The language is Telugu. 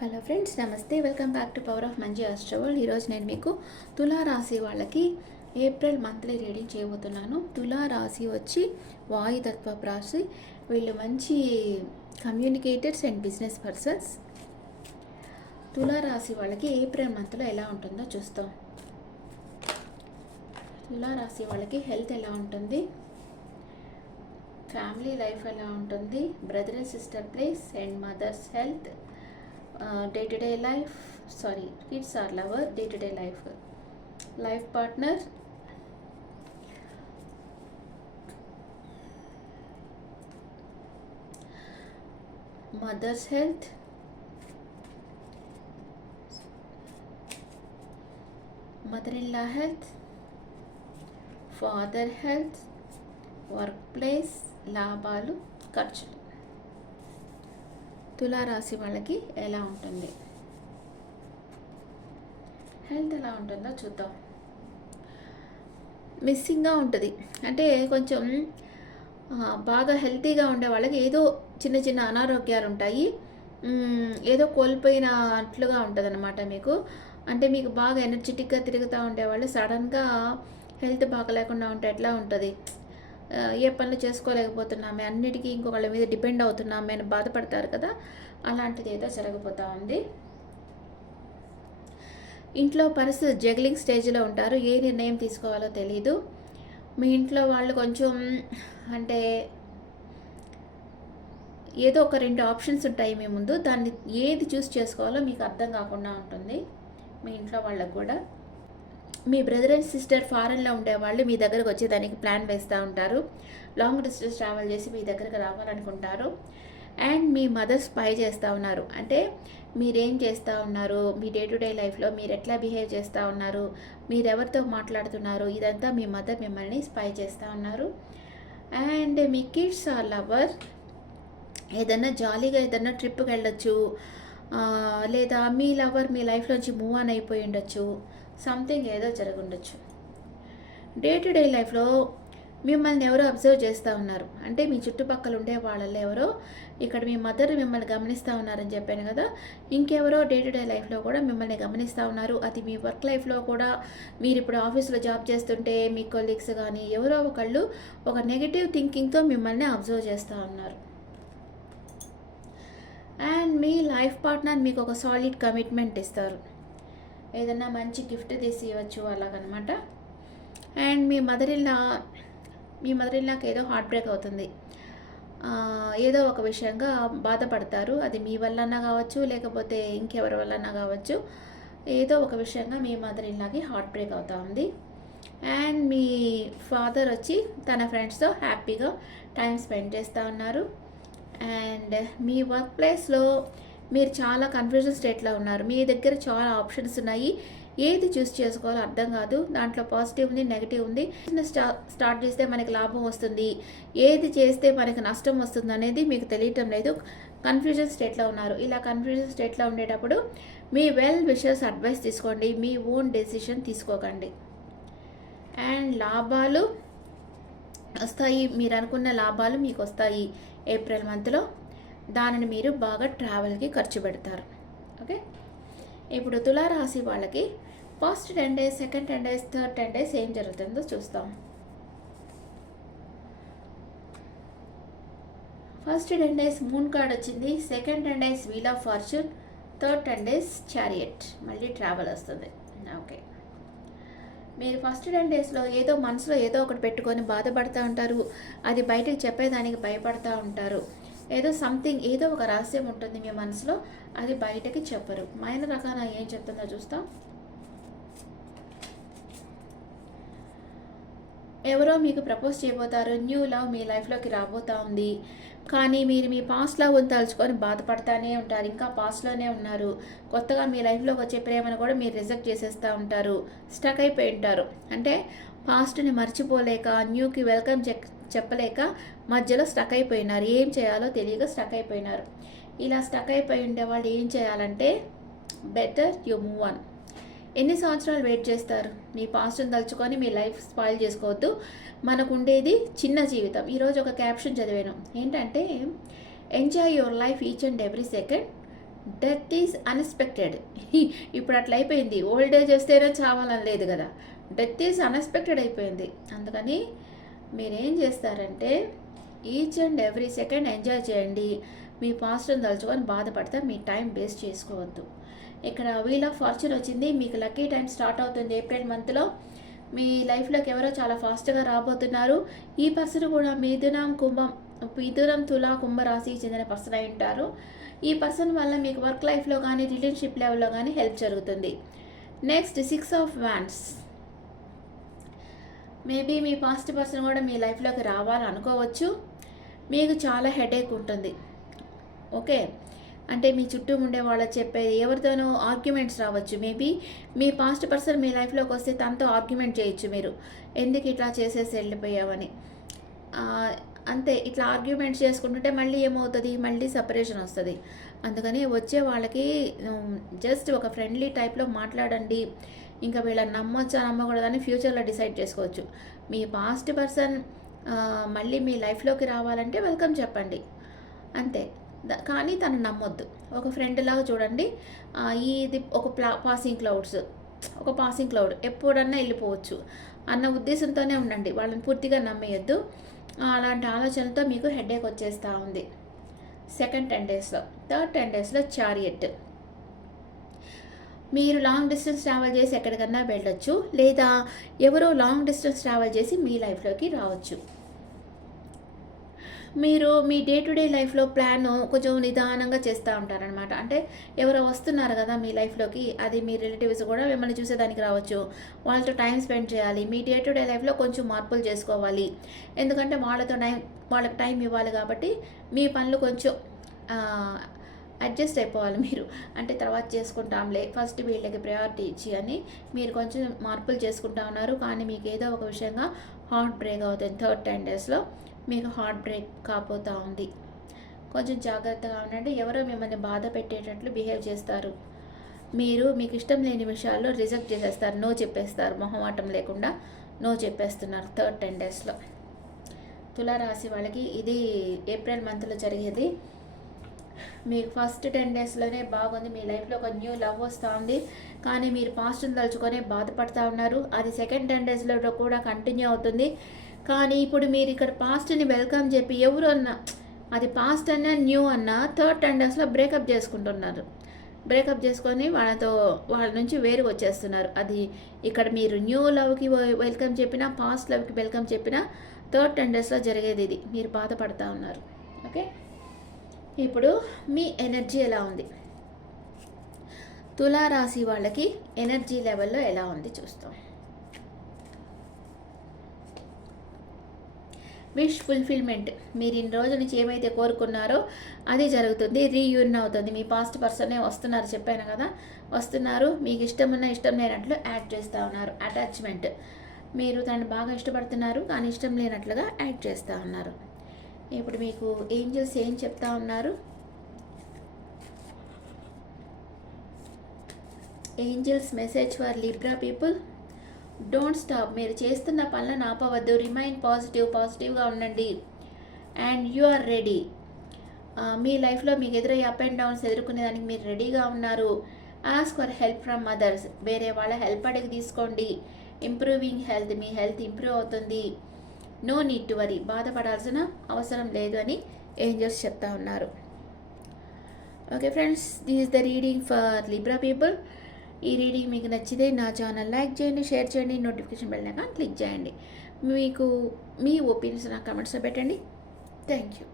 హలో ఫ్రెండ్స్, నమస్తే. Welcome back to power of మంచి ఆస్ట్రోవల్. ఈరోజు నేను మీకు తులారాశి వాళ్ళకి ఏప్రిల్ మంత్లీ రీడింగ్ చేయబోతున్నాను. తులారాశి వచ్చి వాయుతత్వ రాశి. వీళ్ళు మంచి కమ్యూనికేటర్స్ అండ్ బిజినెస్ పర్సన్స్. తులారాశి వాళ్ళకి ఏప్రిల్ మంత్లో ఎలా ఉంటుందో చూస్తాం. తులారాశి వాళ్ళకి హెల్త్ ఎలా ఉంటుంది, ఫ్యామిలీ లైఫ్ ఎలా ఉంటుంది, brother and sister place and mother's health, day-to-day life, kids are lover, day-to-day life partner, mother's health, mother-in-law health, father health, workplace, లాభాలు, ఖర్చులు. తులారాశి వాళ్ళకి ఎలా ఉంటుంది, హెల్త్ ఎలా ఉంటుందో చూద్దాం. మిస్సింగ్గా ఉంటుంది, అంటే కొంచెం బాగా హెల్తీగా ఉండే వాళ్ళకి ఏదో చిన్న చిన్న అనారోగ్యాలు ఉంటాయి, ఏదో కోల్పోయినట్లుగా ఉంటుంది అన్నమాట మీకు. అంటే మీకు బాగా ఎనర్జెటిక్గా తిరుగుతూ ఉండేవాళ్ళు సడన్గా హెల్త్ బాగా లేకుండా ఉంటే ఎట్లా ఉంటుంది, ఏ పనులు చేసుకోలేకపోతున్నామే, అన్నిటికీ ఇంకొకళ్ళ మీద డిపెండ్ అవుతున్నామే అని బాధపడతారు కదా, అలాంటిది ఏదో జరగబోతూ ఉంది. ఇంట్లో పరిస్థితి జగ్లింగ్ స్టేజ్లో ఉంటారు, ఏ నిర్ణయం తీసుకోవాలో తెలీదు. మీ ఇంట్లో వాళ్ళు కొంచెం అంటే ఏదో ఒక 2 ఆప్షన్స్ ఉంటాయి మీ ముందు, దాన్ని ఏది చూస్ చేసుకోవాలో మీకు అర్థం కాకుండా ఉంటుంది. మీ ఇంట్లో వాళ్ళకు కూడా మీ బ్రదర్ అండ్ సిస్టర్ ఫారెన్లో ఉండేవాళ్ళు మీ దగ్గరకు వచ్చేదానికి ప్లాన్ వేస్తూ ఉంటారు. లాంగ్ డిస్టెన్స్ ట్రావెల్ చేసి మీ దగ్గరకు రావాలనుకుంటారు. అండ్ మీ మదర్ స్పై చేస్తూ ఉన్నారు, అంటే మీరేం చేస్తూ ఉన్నారు, మీ డే టు డే లైఫ్లో మీరు ఎట్లా బిహేవ్ చేస్తూ ఉన్నారు, మీరు ఎవరితో మాట్లాడుతున్నారు, ఇదంతా మీ మదర్ మిమ్మల్ని స్పై చేస్తూ ఉన్నారు. అండ్ మీ కిడ్స్ ఆర్ లవర్. ఏదన్నా జాలీగా ఏదన్నా ట్రిప్కి వెళ్ళొచ్చు, లేదా మీ లవర్ మీ లైఫ్లోంచి మూవ్ ఆన్ అయిపోయి ఉండొచ్చు, సంథింగ్ ఏదో జరుగుండొచ్చు. డే టు డే లైఫ్లో మిమ్మల్ని ఎవరో అబ్జర్వ్ చేస్తూ ఉన్నారు, అంటే మీ చుట్టుపక్కల ఉండే వాళ్ళల్లో ఎవరో, ఇక్కడ మీ మదర్ మిమ్మల్ని గమనిస్తూ ఉన్నారని చెప్పాను కదా, ఇంకెవరో డే టు డే లైఫ్లో కూడా మిమ్మల్ని గమనిస్తూ ఉన్నారు. అది మీ వర్క్ లైఫ్లో కూడా, మీరు ఇప్పుడు ఆఫీస్లో జాబ్ చేస్తుంటే మీ కొలీగ్స్ కానీ ఎవరో ఒకళ్ళు ఒక నెగిటివ్ థింకింగ్తో మిమ్మల్ని అబ్జర్వ్ చేస్తూ ఉన్నారు. అండ్ మీ లైఫ్ పార్ట్నర్ మీకు ఒక సాలిడ్ కమిట్మెంట్ ఇస్తారు, ఏదన్నా మంచి గిఫ్ట్ తీసి ఇవ్వచ్చు అలాగనమాట. అండ్ మీ మదర్ ఇన్లాకి ఏదో హార్ట్ బ్రేక్ అవుతుంది, ఏదో ఒక విషయంగా బాధపడతారు, అది మీ వల్లన్నా కావచ్చు లేకపోతే ఇంకెవరి వల్లన్నా కావచ్చు, ఏదో ఒక విషయంగా మీ మదర్ ఇన్లాకి హార్ట్ బ్రేక్ అవుతూ ఉంది. అండ్ మీ ఫాదర్ వచ్చి తన ఫ్రెండ్స్తో హ్యాపీగా టైం స్పెండ్ చేస్తూ ఉన్నారు. అండ్ మీ వర్క్ ప్లేస్లో మీరు చాలా కన్ఫ్యూజన్ స్టేట్లో ఉన్నారు, మీ దగ్గర చాలా ఆప్షన్స్ ఉన్నాయి, ఏది చూస్ చేసుకోవాలో అర్థం కాదు, దాంట్లో పాజిటివ్ ఉంది నెగిటివ్ ఉంది. బిజినెస్ స్టార్ట్ చేస్తే మనకి లాభం వస్తుంది, ఏది చేస్తే మనకి నష్టం వస్తుంది అనేది మీకు తెలియటం లేదు, కన్ఫ్యూజన్ స్టేట్లో ఉన్నారు. ఇలా కన్ఫ్యూజన్ స్టేట్లో ఉండేటప్పుడు మీ వెల్ విషర్స్ అడ్వైస్ తీసుకోండి, మీ ఓన్ డెసిషన్ తీసుకోకండి. అండ్ లాభాలు వస్తాయి, మీరు అనుకున్న లాభాలు మీకు వస్తాయి ఏప్రిల్ మంత్లో, దానిని మీరు బాగా ట్రావెల్కి ఖర్చు పెడతారు. ఓకే, ఇప్పుడు తులారాశి వాళ్ళకి first 10 days, second 10 days, third 10 days ఏం జరుగుతుందో చూస్తాం. ఫస్ట్ 10 days మూన్ కార్డ్ వచ్చింది, second 10 days wheel of fortune, third 10 days chariot, మళ్ళీ ట్రావెల్ వస్తుంది. ఓకే, మీరు ఫస్ట్ 10 daysలో ఏదో మనసులో ఏదో ఒకటి పెట్టుకొని బాధపడుతూ ఉంటారు, అది బయటకు చెప్పేదానికి భయపడుతూ ఉంటారు, ఏదో సంథింగ్ ఏదో ఒక రహస్యం ఉంటుంది మీ మనసులో, అది బయటకి చెప్పరు. మైన రకాన ఏం చెప్తుందో చూస్తాం. ఎవరో మీకు ప్రపోజ్ చేయబోతారు, న్యూ లవ్ మీ లైఫ్లోకి రాబోతూ ఉంది, కానీ మీరు మీ పాస్ట్ లవ్ తలుచుకొని బాధపడతానే ఉంటారు, ఇంకా పాస్ట్లోనే ఉన్నారు. కొత్తగా మీ లైఫ్లోకి వచ్చే ప్రేమను కూడా మీరు రిజెక్ట్ చేసేస్తూ ఉంటారు, స్టక్ అయిపోయి ఉంటారు, అంటే పాస్ట్ని మర్చిపోలేక న్యూకి వెల్కమ్ చెప్పలేక మధ్యలో స్టక్ అయిపోయినారు, ఏం చేయాలో తెలియక స్టక్ అయిపోయినారు. ఇలా స్టక్ అయిపోయి ఉండే వాళ్ళు ఏం చేయాలంటే బెటర్ యు మూవ్ ఆన్. ఎన్ని సంవత్సరాలు వెయిట్ చేస్తారు, మీ పాస్ట్ని తలుచుకొని మీ లైఫ్ స్పాయిల్ చేసుకోవద్దు. మనకు ఉండేది చిన్న జీవితం. ఈరోజు ఒక క్యాప్షన్ చదివాను, ఏంటంటే enjoy your life each and every second, death is unexpected. ఇప్పుడు అట్లా అయిపోయింది. ఓల్డ్ ఏజ్ వస్తేనే చావాలని లేదు కదా, డెత్ ఈజ్ అన్ఎక్స్పెక్టెడ్ అయిపోయింది. అందుకని మీరేం చేస్తారంటే each and every second enjoy చేయండి. మీ పాస్ట్ని తలుచుకొని బాధపడితే మీ టైం వేస్ట్ చేసుకోవద్దు. ఇక్కడ వీల్ ఆఫ్ ఫార్చ్యూన్ వచ్చింది, మీకు లక్కీ టైం స్టార్ట్ అవుతుంది ఏప్రిల్ మంత్లో. మీ లైఫ్లోకి ఎవరో చాలా ఫాస్ట్గా రాబోతున్నారు. ఈ పర్సన్ కూడా మిథునం తులా కుంభరాశికి చెందిన పర్సన్ అయి ఉంటారు. ఈ పర్సన్ వల్ల మీకు వర్క్ లైఫ్లో కానీ రిలేషన్షిప్ లెవెల్లో కానీ హెల్ప్ జరుగుతుంది. Next 6 of wands. Maybe me past person కూడా మీ లైఫ్లోకి రావాలనుకోవచ్చు. మీకు చాలా హెడేక్ ఉంటుంది. ఓకే, అంటే మీ చుట్టూ ఉండే వాళ్ళు చెప్పేది ఎవరితోనూ ఆర్గ్యుమెంట్స్ రావచ్చు. మేబీ మీ పాస్ట్ పర్సన్ మీ లైఫ్లోకి వస్తే తనతో ఆర్గ్యుమెంట్ చేయొచ్చు మీరు, ఎందుకు ఇట్లా చేసేసి వెళ్ళిపోయావని. అంతే, ఇట్లా ఆర్గ్యుమెంట్స్ చేసుకుంటుంటే మళ్ళీ ఏమవుతుంది, మళ్ళీ సపరేషన్ వస్తుంది. అందుకని వచ్చే వాళ్ళకి జస్ట్ ఒక ఫ్రెండ్లీ టైప్లో మాట్లాడండి. ఇంకా వీళ్ళని నమ్మొచ్చా నమ్మకూడదని ఫ్యూచర్లో డిసైడ్ చేసుకోవచ్చు. మీ పాస్ట్ పర్సన్ మళ్ళీ మీ లైఫ్లోకి రావాలంటే వెల్కమ్ చెప్పండి అంతే. కానీ తను నమ్మొద్దు, ఒక ఫ్రెండ్ లాగా చూడండి. ఇది ఒక పాసింగ్ క్లౌడ్ ఎప్పుడన్నా వెళ్ళిపోవచ్చు అన్న ఉద్దేశంతోనే ఉండండి. వాళ్ళని పూర్తిగా నమ్మేయద్దు. అలాంటి ఆలోచనలతో మీకు హెడేక్ వచ్చేస్తూ ఉంది సెకండ్ 10 డేస్లో. థర్డ్ 10 డేస్లో చారియట్. మీరు లాంగ్ డిస్టెన్స్ ట్రావెల్ చేసి ఎక్కడికన్నా వెళ్ళొచ్చు, లేదా ఎవరో లాంగ్ డిస్టెన్స్ ట్రావెల్ చేసి మీ లైఫ్లోకి రావచ్చు. మీరు మీ డే టు డే లైఫ్లో ప్లాన్ కొంచెం నిదానంగా చేస్తూ ఉంటారనమాట. అంటే ఎవరో వస్తున్నారు కదా మీ లైఫ్లోకి, అది మీ రిలేటివ్స్ కూడా మిమ్మల్ని చూసేదానికి రావచ్చు. వాళ్ళతో టైం స్పెండ్ చేయాలి. మీ డే టు డే లైఫ్లో కొంచెం మార్పులు చేసుకోవాలి. ఎందుకంటే వాళ్ళకి టైం ఇవ్వాలి కాబట్టి మీ పనులు కొంచెం అడ్జస్ట్ అయిపోవాలి మీరు. అంటే తర్వాత చేసుకుంటాంలే, ఫస్ట్ వీళ్ళకి ప్రయారిటీ ఇచ్చి అని మీరు కొంచెం మార్పులు చేసుకుంటా ఉన్నారు. కానీ మీకు ఏదో ఒక విషయంగా హార్ట్ బ్రేక్ అవుతుంది. థర్డ్ 10 డేస్లో మీకు హార్ట్ బ్రేక్ కాబోతూ ఉంది. కొంచెం జాగ్రత్తగా ఉండండి. ఎవరో మిమ్మల్ని బాధ పెట్టేటట్లు బిహేవ్ చేస్తారు. మీకు ఇష్టం లేని విషయాల్లో రిజెక్ట్ చేసేస్తారు, నో చెప్పేస్తారు. మొహమాటం లేకుండా నో చెప్పేస్తున్నారు థర్డ్ 10 డేస్లో. తులారాశి వాళ్ళకి ఇది ఏప్రిల్ మంత్లో జరిగేది. మీకు ఫస్ట్ 10 డేస్లోనే బాగుంది. మీ లైఫ్లో ఒక న్యూ లవ్ వస్తుంది. కానీ మీరు పాస్ట్ని తలుచుకొని బాధపడుతూ ఉన్నారు. అది సెకండ్ 10 డేస్లో కూడా కంటిన్యూ అవుతుంది. కానీ ఇప్పుడు మీరు ఇక్కడ పాస్ట్ని వెల్కమ్ చెప్పి ఎవరు అన్నా, అది పాస్ట్ అన్నా న్యూ అన్నా, థర్డ్ 10 డేస్లో బ్రేకప్ చేసుకుంటున్నారు. బ్రేకప్ చేసుకొని వాళ్ళ నుంచి వేరుగా వచ్చేస్తున్నారు. అది ఇక్కడ మీరు న్యూ లవ్కి వెల్కమ్ చెప్పినా, పాస్ట్ లవ్కి వెల్కమ్ చెప్పినా థర్డ్ 10 డేస్లో జరిగేది ఇది. మీరు బాధపడుతూ ఉన్నారు. ఓకే, ఇప్పుడు మీ ఎనర్జీ ఎలా ఉంది, తులారాశి వాళ్ళకి ఎనర్జీ లెవెల్లో ఎలా ఉంది చూస్తాం. Wish fulfilment. మీరు ఇన్ని రోజుల నుంచి ఏమైతే కోరుకున్నారో అది జరుగుతుంది. రీయూనియన్ అవుతుంది. మీ పాస్ట్ పర్సనే వస్తున్నారు, చెప్పాను కదా, వస్తున్నారు. మీకు ఇష్టం లేనట్లు యాడ్ చేస్తూ ఉన్నారు. అటాచ్మెంట్. మీరు తనని బాగా ఇష్టపడుతున్నారు కానీ ఇష్టం లేనట్లుగా యాడ్ చేస్తూ ఉన్నారు. ఇప్పుడు మీకు ఏంజల్స్ ఏం చెప్తా ఉన్నారు? Angels message for Libra people. Don't stop. మీరు చేస్తున్న పనులను ఆపవద్దు. రిమైన్ పాజిటివ్గా ఉండండి. And you are ready. మీ లైఫ్లో మీకు ఎదురయ్యే అప్ అండ్ డౌన్స్ ఎదుర్కొనేదానికి మీరు రెడీగా ఉన్నారు. Ask for help from others. వేరే వాళ్ళ హెల్ప్ అడిగి తీసుకోండి. Improving health. మీ హెల్త్ ఇంప్రూవ్ అవుతుంది. No need to worry. బాధపడాల్సిన అవసరం లేదు అని ఏంజల్స్ చెప్తా ఉన్నారు. Okay friends, this is the reading for Libra people. ఈ రీడింగ్ మీకు నచ్చితే నా ఛానల్ లైక్ చేయండి, షేర్ చేయండి, నోటిఫికేషన్ బెల్ ఐకాన్ క్లిక్ చేయండి. మీకు మీ ఒపీనియన్స్ నా కమెంట్స్లో పెట్టండి. Thank you.